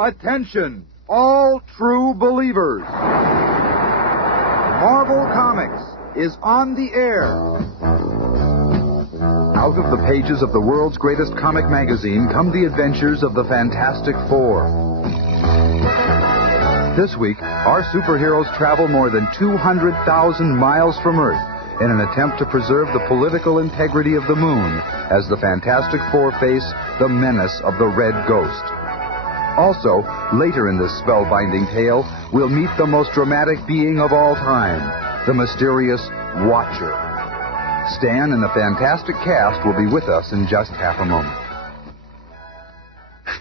Attention, all true believers. Marvel Comics is on the air. Out of the pages of the world's greatest comic magazine come the adventures of the Fantastic Four. This week, our superheroes travel more than 200,000 miles from Earth in an attempt to preserve the political integrity of the moon as the Fantastic Four face the menace of the Red Ghost. Also, later in this spellbinding tale, we'll meet the most dramatic being of all time, the mysterious Watcher. Stan and the fantastic cast will be with us in just half a moment.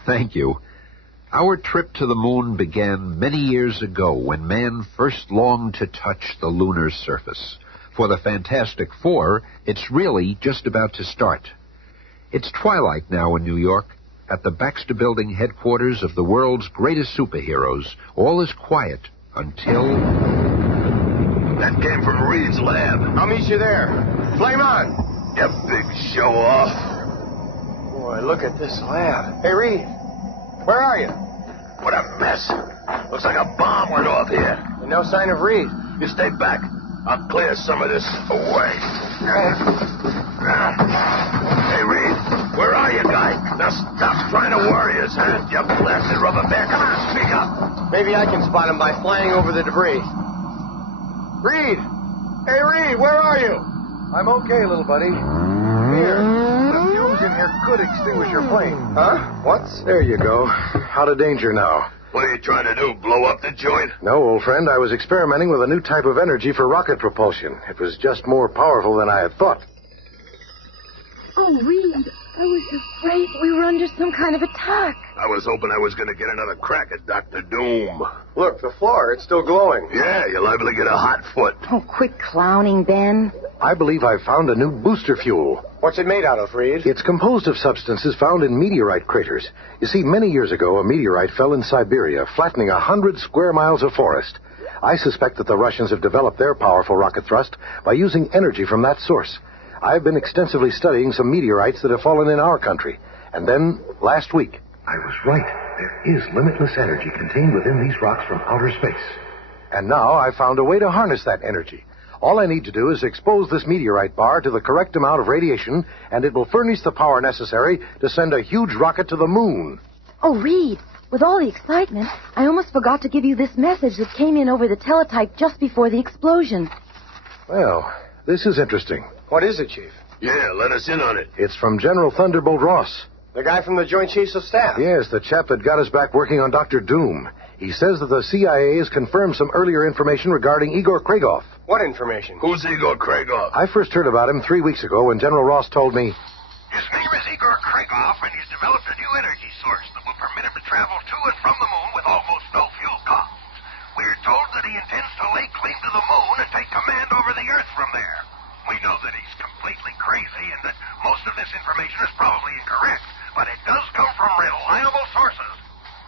Thank you. Our trip to the moon began many years ago when man first longed to touch the lunar surface. For the Fantastic Four, it's really just about to start. It's twilight now in New York. At the Baxter Building headquarters of the world's greatest superheroes, all is quiet until... That came from Reed's lab. I'll meet you there. Flame on. You big show-off. Boy, look at this lab. Hey, Reed, where are you? What a mess. Looks like a bomb went off here. And no sign of Reed. You stay back. I'll clear some of this away. Hey, Reed, where are you, guy? Now stop trying to worry us, huh? You blasted rubber band. Come on, speak up. Maybe I can spot him by flying over the debris. Reed! Hey, Reed, where are you? I'm okay, little buddy. Here, the fumes in here could extinguish your plane. Huh? What's... There you go. Out of danger now. What are you trying to do, blow up the joint? No, old friend, I was experimenting with a new type of energy for rocket propulsion. It was just more powerful than I had thought. Oh, Reed, I was afraid we were under some kind of attack. I was hoping I was going to get another crack at Dr. Doom. Look, the floor, it's still glowing. Yeah, you're liable to get a hot foot. Oh, quit clowning, Ben. I believe I've found a new booster fuel. What's it made out of, Reed? It's composed of substances found in meteorite craters. You see, many years ago, a meteorite fell in Siberia, flattening 100 square miles of forest. I suspect that the Russians have developed their powerful rocket thrust by using energy from that source. I've been extensively studying some meteorites that have fallen in our country. And then, last week... I was right. There is limitless energy contained within these rocks from outer space. And now I've found a way to harness that energy. All I need to do is expose this meteorite bar to the correct amount of radiation, and it will furnish the power necessary to send a huge rocket to the moon. Oh, Reed, with all the excitement, I almost forgot to give you this message that came in over the teletype just before the explosion. Well, this is interesting. What is it, Chief? Yeah, let us in on it. It's from General Thunderbolt Ross. The guy from the Joint Chiefs of Staff? Yes, the chap that got us back working on Dr. Doom. He says that the CIA has confirmed some earlier information regarding Igor Kragoff. What information? Who's Igor Kragoff? I first heard about him 3 weeks ago when General Ross told me... His name is Igor Kragoff, and he's developed a new energy source that will permit him to travel to and from the moon with almost no fuel costs. We're told that he intends to lay claim to the moon and take command over the Earth from there. We know that he's completely crazy and that most of this information is probably incorrect, but it does come from reliable sources.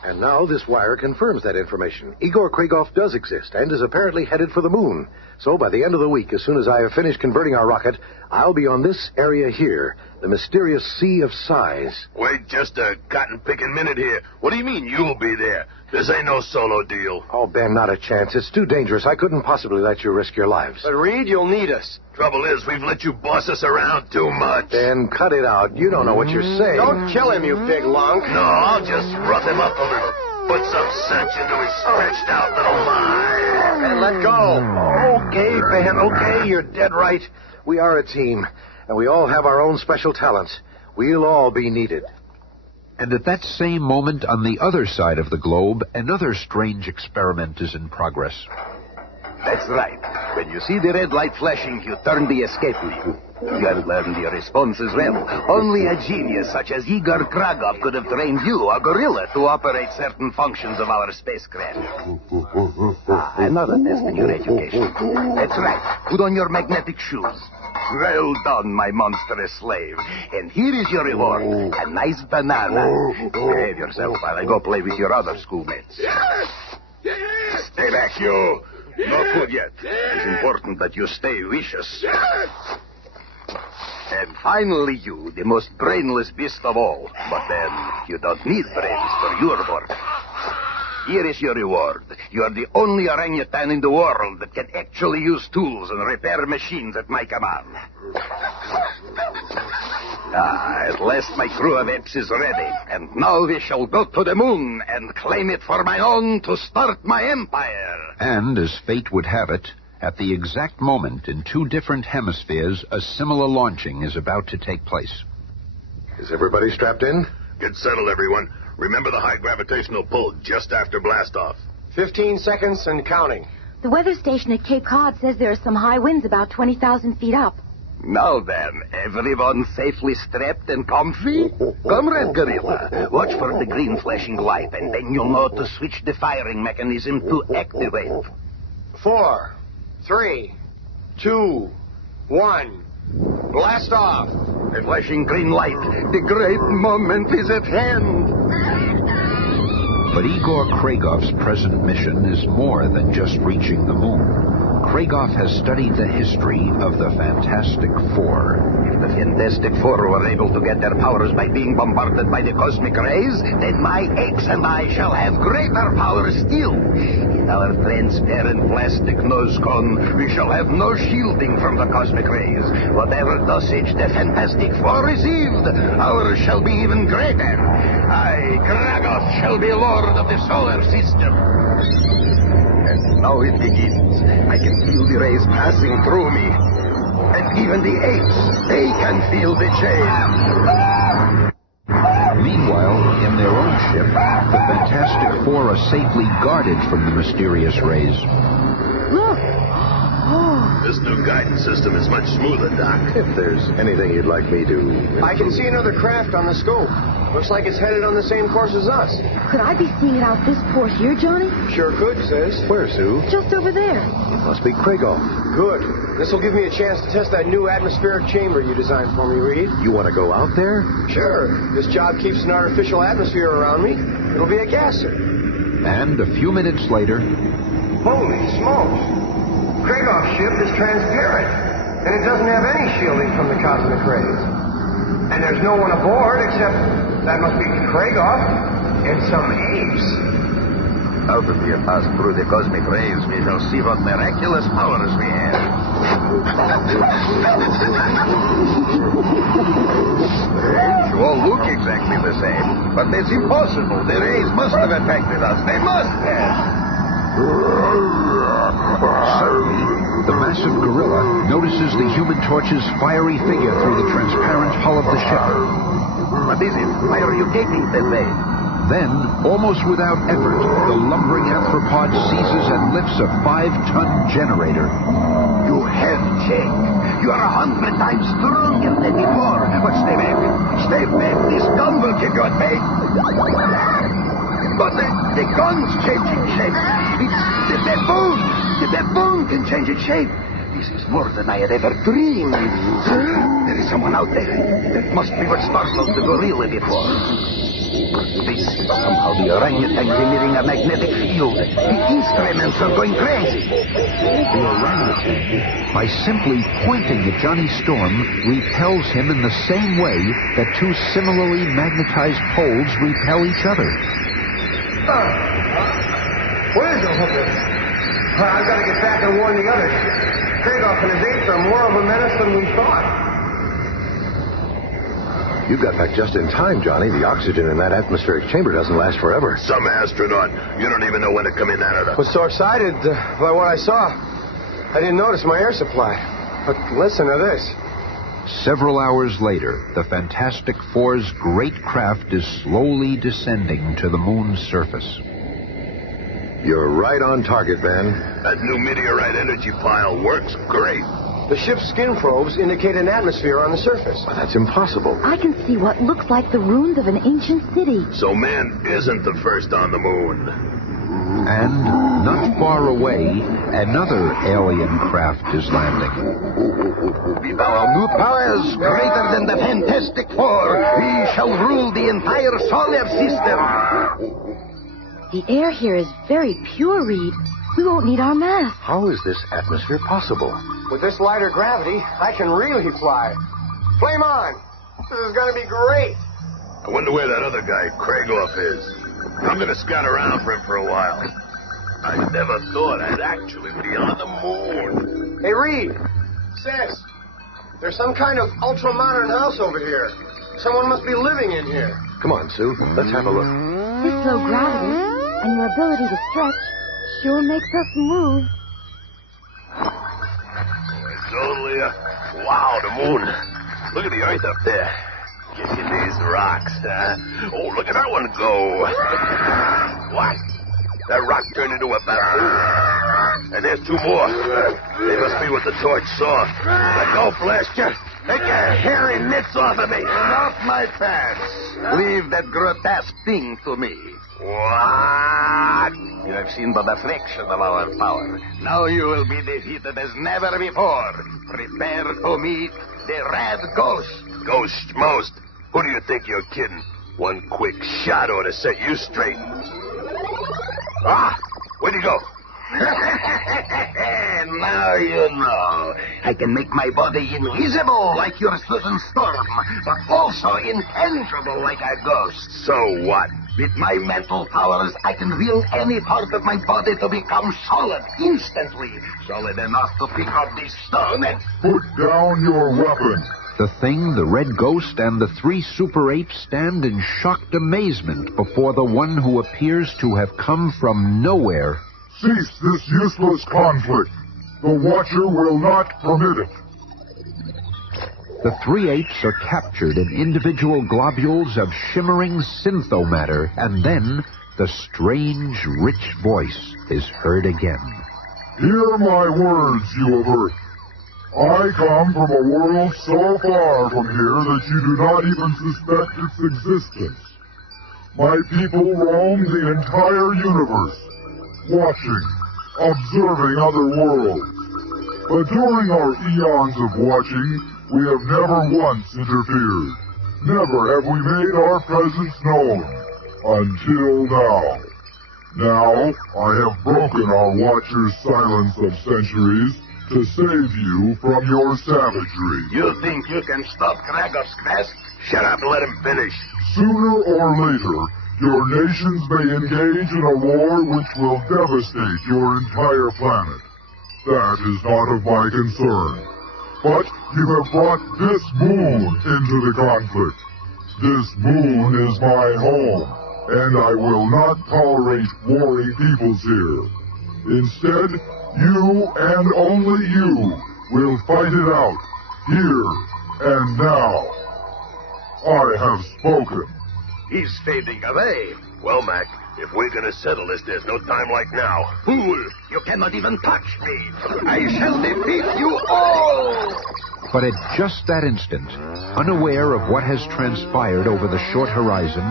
And now this wire confirms that information. Igor Kragoff does exist and is apparently headed for the moon. So by the end of the week, as soon as I have finished converting our rocket, I'll be on this area here, the mysterious Sea of Sighs. Wait just a cotton-picking minute here. What do you mean you'll be there? This ain't no solo deal. Oh, Ben, not a chance. It's too dangerous. I couldn't possibly let you risk your lives. But, Reed, you'll need us. Trouble is, we've let you boss us around too much. Ben, cut it out. You don't know what you're saying. Don't kill him, you big lunk. No, I'll just rough him up a little. Put some sense into his stretched out little mind. And let go. Okay, Ben, okay. You're dead right. We are a team, and we all have our own special talents. We'll all be needed. And at that same moment, on the other side of the globe, another strange experiment is in progress. That's right. When you see the red light flashing, you turn the escape lead. You have learned your responses well. Only a genius such as Igor Kragoff could have trained you, a gorilla, to operate certain functions of our spacecraft. Another test in your education. That's right. Put on your magnetic shoes. Well done, my monstrous slave. And here is your reward. A nice banana. Behave yourself while I go play with your other schoolmates. Stay back, you. Not good yet. It's important that you stay vicious. And finally you, the most brainless beast of all. But then, you don't need brains for your work. Here is your reward. You are the only orangutan in the world that can actually use tools and repair machines at my command. At last my crew of apes is ready, and now we shall go to the moon and claim it for my own to start my empire. And, as fate would have it, at the exact moment in two different hemispheres, a similar launching is about to take place. Is everybody strapped in? Get settled, everyone. Remember the high gravitational pull just after blastoff. 15 seconds and counting. The weather station at Cape Cod says there are some high winds about 20,000 feet up. Now then, everyone safely strapped and comfy? Comrade Gorilla, watch for the green flashing light, and then you'll know to switch the firing mechanism to activate. 4, 3, 2, 1. Blast off. The flashing green light. The great moment is at hand. But Igor Kragoff's present mission is more than just reaching the moon. Kragoff has studied the history of the Fantastic Four. If the Fantastic Four were able to get their powers by being bombarded by the cosmic rays, then my apes and I shall have greater powers still. In our transparent plastic nose cone, we shall have no shielding from the cosmic rays. Whatever dosage the Fantastic Four received, ours shall be even greater. I, Kragoff, shall be Lord of the solar system. And now it begins. I can feel the rays passing through me. And even the apes, they can feel the change. Meanwhile, in their own ship, the Fantastic Four are safely guarded from the mysterious rays. Look! This new guidance system is much smoother, Doc. If there's anything you'd like me to... I can see another craft on the scope. Looks like it's headed on the same course as us. Could I be seeing it out this port here, Johnny? Sure could, sis. Where, Sue? Just over there. It must be Kragoff. Good. This will give me a chance to test that new atmospheric chamber you designed for me, Reed. You want to go out there? Sure. This job keeps an artificial atmosphere around me. It'll be a gasser. And a few minutes later... Holy smokes. Kragoff's ship is transparent, and it doesn't have any shielding from the cosmic rays. And there's no one aboard except that must be Kragoff and some apes. Now that we have passed through the cosmic rays, we shall see what miraculous powers we have. They all look exactly the same, but that's impossible. The rays must have affected us. They must have. Suddenly, the massive gorilla notices the Human Torch's fiery figure through the transparent hull of the ship. What is it? Why are you gaping that way? Then, almost without effort, the lumbering arthropod seizes and lifts a 5-ton generator. You have changed. You are 100 times stronger than before. But stay back. Stay back. This gun will give you a take. But the gun's changing shape. It's the baboon. The baboon can change its shape. This is more than I had ever dreamed. There is someone out there. That must be what startled the gorilla before. This is somehow the orangutan's emitting a magnetic field. The instruments are going crazy. The orangutan, by simply pointing at Johnny Storm, repels him in the same way that two similarly magnetized poles repel each other. What is it, Hooker? I've got to get back and warn the others. Kragoff and his apes are more of a menace than we thought. You got back just in time, Johnny. The oxygen in that atmospheric chamber doesn't last forever. Some astronaut. You don't even know when to come in out of I was so excited by what I saw, I didn't notice my air supply. But listen to this. Several hours later, the Fantastic Four's great craft is slowly descending to the moon's surface. You're right on target, Van. That new meteorite energy pile works great. The ship's skin probes indicate an atmosphere on the surface. But that's impossible. I can see what looks like the ruins of an ancient city. So man isn't the first on the moon. And, not far away, another alien craft is landing. With our new powers greater than the Fantastic Four, we shall rule the entire solar system. The air here is very pure, Reed. We won't need our masks. How is this atmosphere possible? With this lighter gravity, I can really fly. Flame on! This is going to be great. I wonder where that other guy, Kragoff, is. I'm gonna scout around for him for a while. I never thought I'd actually be on the moon. Hey, Reed. Sis. There's some kind of ultra-modern house over here. Someone must be living in here. Come on, Sue. Let's have a look. This low gravity and your ability to stretch sure makes us move. It's only wow, the moon. Look at the earth up there. Kicking these rocks, huh? Oh, look at that one go. What? That rock turned into a bamboo. And there's two more. They must be what the torch saw. Now go, blast you. Take your hairy mitts off of me. Off my pants. Leave that grotesque thing to me. What? You have seen but a fraction of our power. Now you will be defeated as never before. Prepare to meet the Red Ghost. Ghost most. Who do you think you're kidding? One quick shot ought to set you straight. Ah! Where'd he go? Now you know. I can make my body invisible like your Susan Storm, but also intangible like a ghost. So what? With my mental powers, I can will any part of my body to become solid instantly. Solid enough to pick up this stone and... Put down your weapon. The Thing, the Red Ghost, and the three Super Apes stand in shocked amazement before the one who appears to have come from nowhere. Cease this useless conflict. The Watcher will not permit it. The three apes are captured in individual globules of shimmering synthomatter, and then the strange, rich voice is heard again. Hear my words, you of Earth. I come from a world so far from here that you do not even suspect its existence. My people roam the entire universe, watching, observing other worlds. But during our eons of watching, we have never once interfered. Never have we made our presence known. Until now. Now, I have broken our Watcher's silence of centuries to save you from your savagery. You think you can stop Kragov's quest? Shut up and let him finish. Sooner or later, your nations may engage in a war which will devastate your entire planet. That is not of my concern. But you have brought this moon into the conflict. This moon is my home, and I will not tolerate warring peoples here. Instead, you and only you will fight it out, here and now. I have spoken. He's fading away. Well, Mac, if we're gonna settle this, there's no time like now. Fool! You cannot even touch me. I shall defeat you all! But at just that instant, unaware of what has transpired over the short horizon,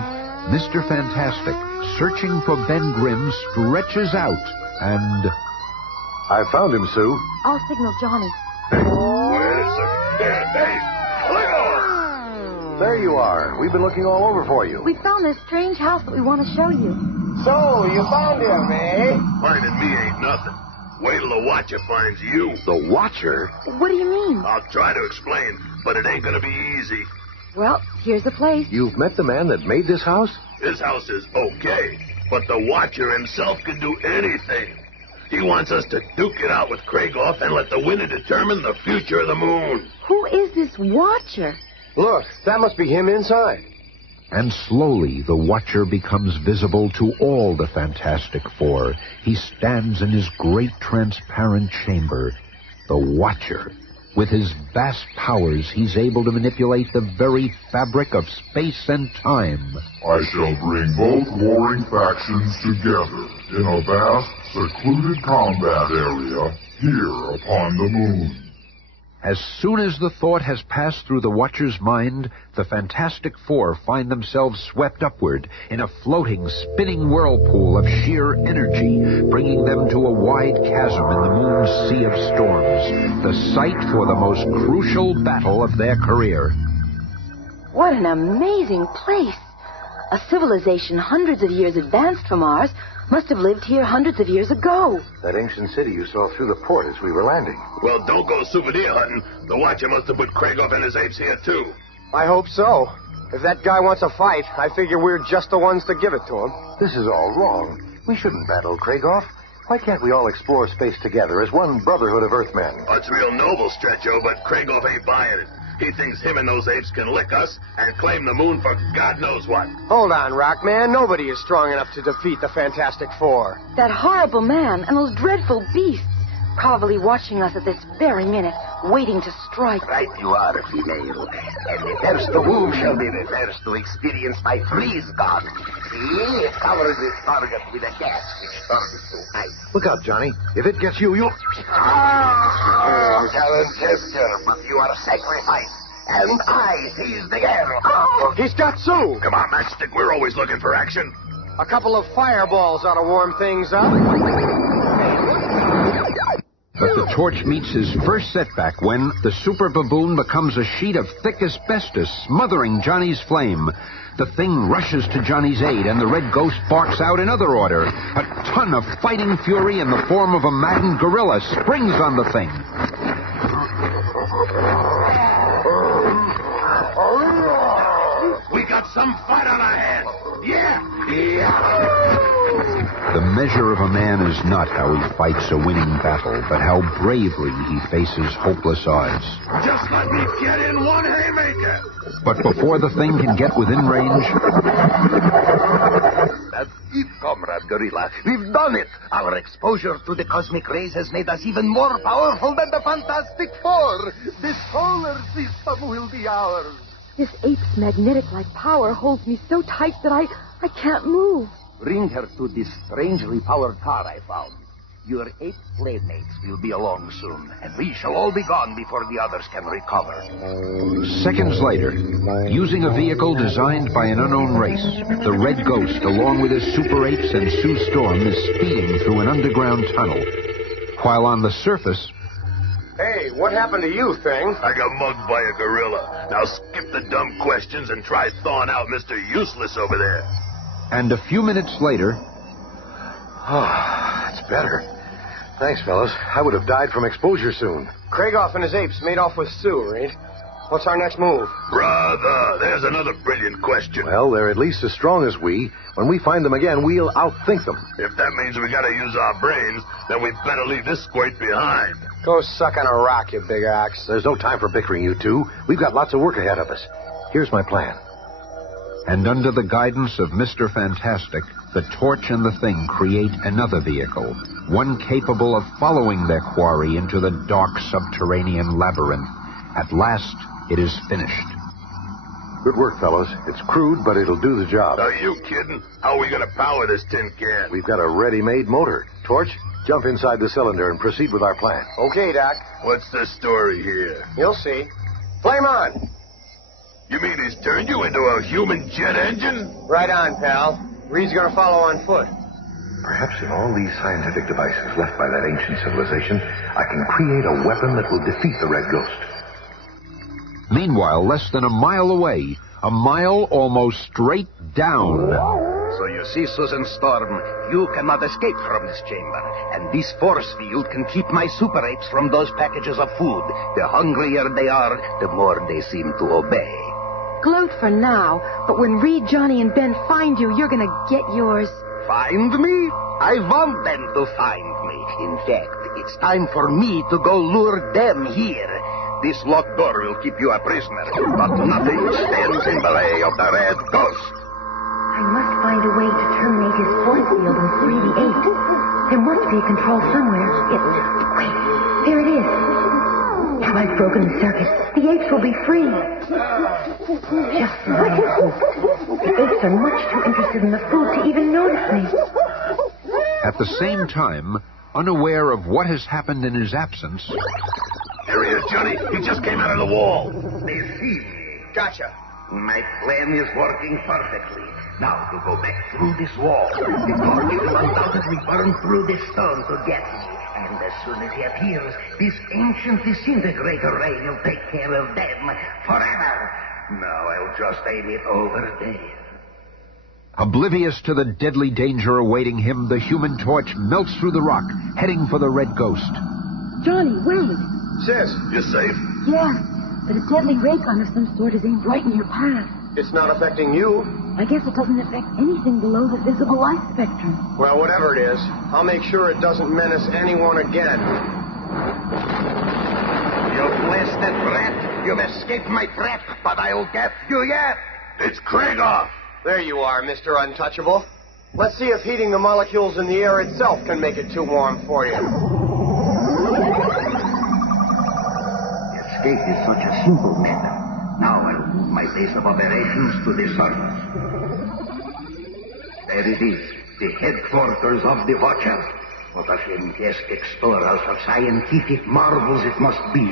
Mr. Fantastic, searching for Ben Grimm, stretches out and... I found him, Sue. I'll signal Johnny. Wait a second. Hey, Lego! There you are. We've been looking all over for you. We found this strange house that we want to show you. So, you found him, eh? Finding me ain't nothing. Wait till the Watcher finds you. The Watcher? What do you mean? I'll try to explain, but it ain't gonna be easy. Well, here's the place. You've met the man that made this house? This house is okay, but the Watcher himself can do anything. He wants us to duke it out with Kragoff and let the winner determine the future of the moon. Who is this Watcher? Look, that must be him inside. And slowly the Watcher becomes visible to all the Fantastic Four. He stands in his great transparent chamber. The Watcher. With his vast powers, he's able to manipulate the very fabric of space and time. I shall bring both warring factions together in a vast, secluded combat area here upon the moon. As soon as the thought has passed through the Watcher's mind, the Fantastic Four find themselves swept upward in a floating, spinning whirlpool of sheer energy, bringing them to a wide chasm in the moon's sea of storms, the site for the most crucial battle of their career. What an amazing place. A civilization hundreds of years advanced from ours must have lived here hundreds of years ago. That ancient city you saw through the port as we were landing. Well, don't go souvenir hunting. The Watcher must have put Kragoff and his apes here, too. I hope so. If that guy wants a fight, I figure we're just the ones to give it to him. This is all wrong. We shouldn't battle Kragoff. Why can't we all explore space together as one brotherhood of Earthmen? Oh, it's real noble, Stretcho, but Kragoff ain't buying it. He thinks him and those apes can lick us and claim the moon for God knows what. Hold on, Rockman. Nobody is strong enough to defeat the Fantastic Four. That horrible man and those dreadful beasts. Probably watching us at this very minute, waiting to strike. Right you are, female. And the first of whom shall be the first to experience my freeze gun. See, it covers this target with a gas which turns to ice. Look out, Johnny. If it gets you, you'll... Gallant gesture, but you are sacrificed. And I seize the air. He's got Sue. Come on, Matchstick, we're always looking for action. A couple of fireballs ought to warm things up. But the Torch meets his first setback when the super baboon becomes a sheet of thick asbestos, smothering Johnny's flame. The thing rushes to Johnny's aid, and the Red Ghost barks out another order. A ton of fighting fury in the form of a maddened gorilla springs on the thing. We got some fight on our hands. Yeah! The measure of a man is not how he fights a winning battle, but how bravely he faces hopeless odds. Just let me get in one haymaker. But before the thing can get within range... That's it, Comrade Gorilla. We've done it. Our exposure to the cosmic rays has made us even more powerful than the Fantastic Four. The solar system will be ours. This ape's magnetic-like power holds me so tight that I can't move. Bring her to this strangely powered car I found. Your 8 playmates will be along soon, and we shall all be gone before the others can recover. Seconds later, using a vehicle designed by an unknown race, the Red Ghost, along with his Super Apes and Sue Storm, is speeding through an underground tunnel. While on the surface... Hey, what happened to you, Thing? I got mugged by a gorilla. Now skip the dumb questions and try thawing out Mr. Useless over there. And a few minutes later... Oh, that's better. Thanks, fellas. I would have died from exposure soon. Kragoff and his apes made off with Sue, Reed. What's our next move? Brother, there's another brilliant question. Well, they're at least as strong as we. When we find them again, we'll outthink them. If that means we gotta use our brains, then we better leave this squirt behind. Go suck on a rock, you big ox. There's no time for bickering, you two. We've got lots of work ahead of us. Here's my plan. And under the guidance of Mr. Fantastic, the Torch and the Thing create another vehicle, one capable of following their quarry into the dark subterranean labyrinth. At last, it is finished. Good work, fellows. It's crude, but it'll do the job. Are you kidding? How are we gonna power this tin can? We've got a ready-made motor. Torch, jump inside the cylinder and proceed with our plan. Okay, Doc. What's the story here? You'll see. Flame on. You mean he's turned you into a human jet engine? Right on, pal. Reed's gonna follow on foot. Perhaps in all these scientific devices left by that ancient civilization, I can create a weapon that will defeat the Red Ghost. Meanwhile, less than a mile away, a mile almost straight down. So you see, Susan Storm, you cannot escape from this chamber. And this force field can keep my super apes from those packages of food. The hungrier they are, the more they seem to obey. Gloat for now, but when Reed, Johnny, and Ben find you, you're gonna get yours. Find me? I want them to find me. In fact, it's time for me to go lure them here. This locked door will keep you a prisoner, but nothing stands in the way of the Red Ghost. I must find a way to terminate his force field and free the apes. There must be a control somewhere. Wait, there it is. Now I've broken the circuit. The apes will be free. Just my hope. The apes are much too interested in the food to even notice me. At the same time, unaware of what has happened in his absence... Here he is, Johnny. He just came out of the wall. They see me. Gotcha. My plan is working perfectly. Now to go back through this wall. The torch will undoubtedly burn through this stone to get me. And as soon as he appears, this ancient disintegrator ray will take care of them forever. Now I'll just aim it over there. Oblivious to the deadly danger awaiting him, the Human Torch melts through the rock, heading for the Red Ghost. Johnny, wait. Sis. You safe? Yeah. but a deadly ray gun of some sort is aimed right in your path. It's not affecting you. I guess it doesn't affect anything below the visible light spectrum. Well, whatever it is, I'll make sure it doesn't menace anyone again. You blasted rat! You've escaped my trap, but I'll get you yet! It's Kragoff! There you are, Mr. Untouchable. Let's see if heating the molecules in the air itself can make it too warm for you. Escape is such a simple matter. Now I'll move my base of operations to the surface. There it is, the headquarters of the Watcher. What a fantastic storehouse of scientific marvels it must be.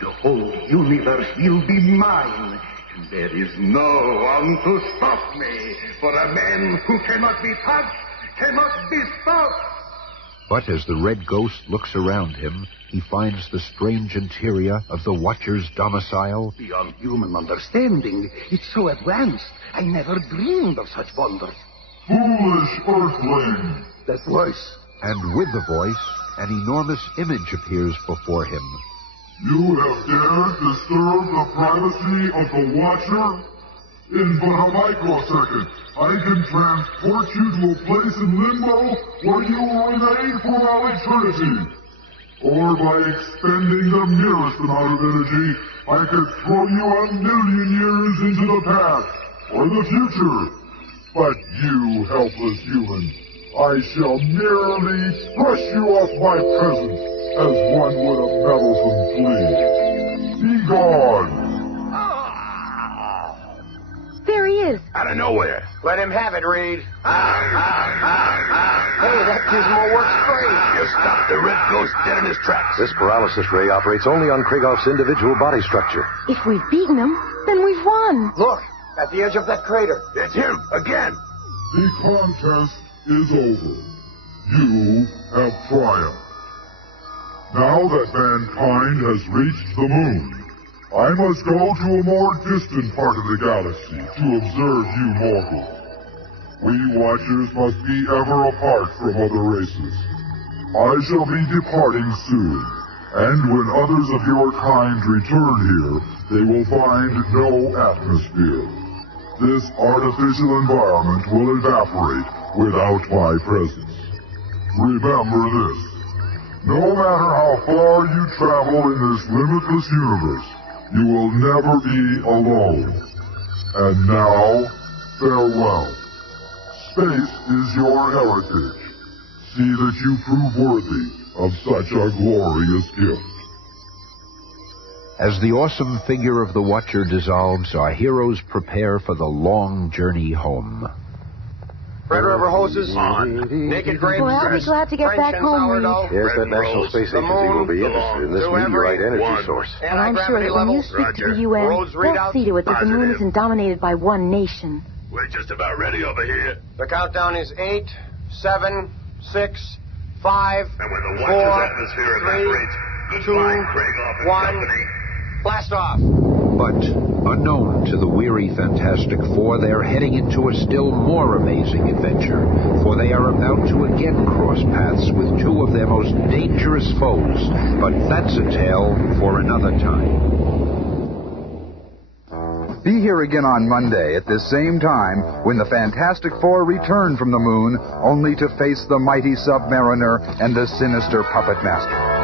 The whole universe will be mine. And there is no one to stop me. For a man who cannot be touched cannot be stopped. But as the red ghost looks around him, he finds the strange interior of the Watcher's domicile. Beyond human understanding, it's so advanced. I never dreamed of such wonders. Foolish Earthling! That voice. And with the voice, an enormous image appears before him. You have dared disturb the privacy of the Watcher? In but a microsecond, I can transport you to a place in limbo where you will remain for all eternity. Or by expending the merest amount of energy, I could throw you 1,000,000 years into the past or the future. But you, helpless human, I shall merely brush you off my presence as one would a meddlesome flea. Be gone! There he is. Out of nowhere. Let him have it, Reed. Hey, that gizmo works great. You stopped the red ghost dead in his tracks. This paralysis ray operates only on Kragoff's individual body structure. If we've beaten him, then we've won. Look, at the edge of that crater. It's him, again. The contest is over. You have triumphed. Now that mankind has reached the moon, I must go to a more distant part of the galaxy to observe you mortals. We Watchers must be ever apart from other races. I shall be departing soon, and when others of your kind return here, they will find no atmosphere. This artificial environment will evaporate without my presence. Remember this. No matter how far you travel in this limitless universe, you will never be alone. And now, farewell. Space is your heritage. See that you prove worthy of such a glorious gift. As the awesome figure of the Watcher dissolves, our heroes prepare for the long journey home. Red River hoses, naked grapes, Well, I'll be glad to get French back and home, sourdough. Yes, that National Space Agency will be interested in this meteorite energy source. And I'm sure that when you speak to the UN, they'll see to it that the moon isn't dominated by one nation. We're just about ready over here. The countdown is 8, 7, 6, 5, And when the 4, Watcher's atmosphere 3, evaporates, 2, goodbye, Kragoff and 1, company. blast off. But, unknown to the weary Fantastic Four, they're heading into a still more amazing adventure, for they are about to again cross paths with two of their most dangerous foes. But that's a tale for another time. Be here again on Monday at this same time when the Fantastic Four return from the moon, only to face the mighty Submariner and the sinister Puppet Master.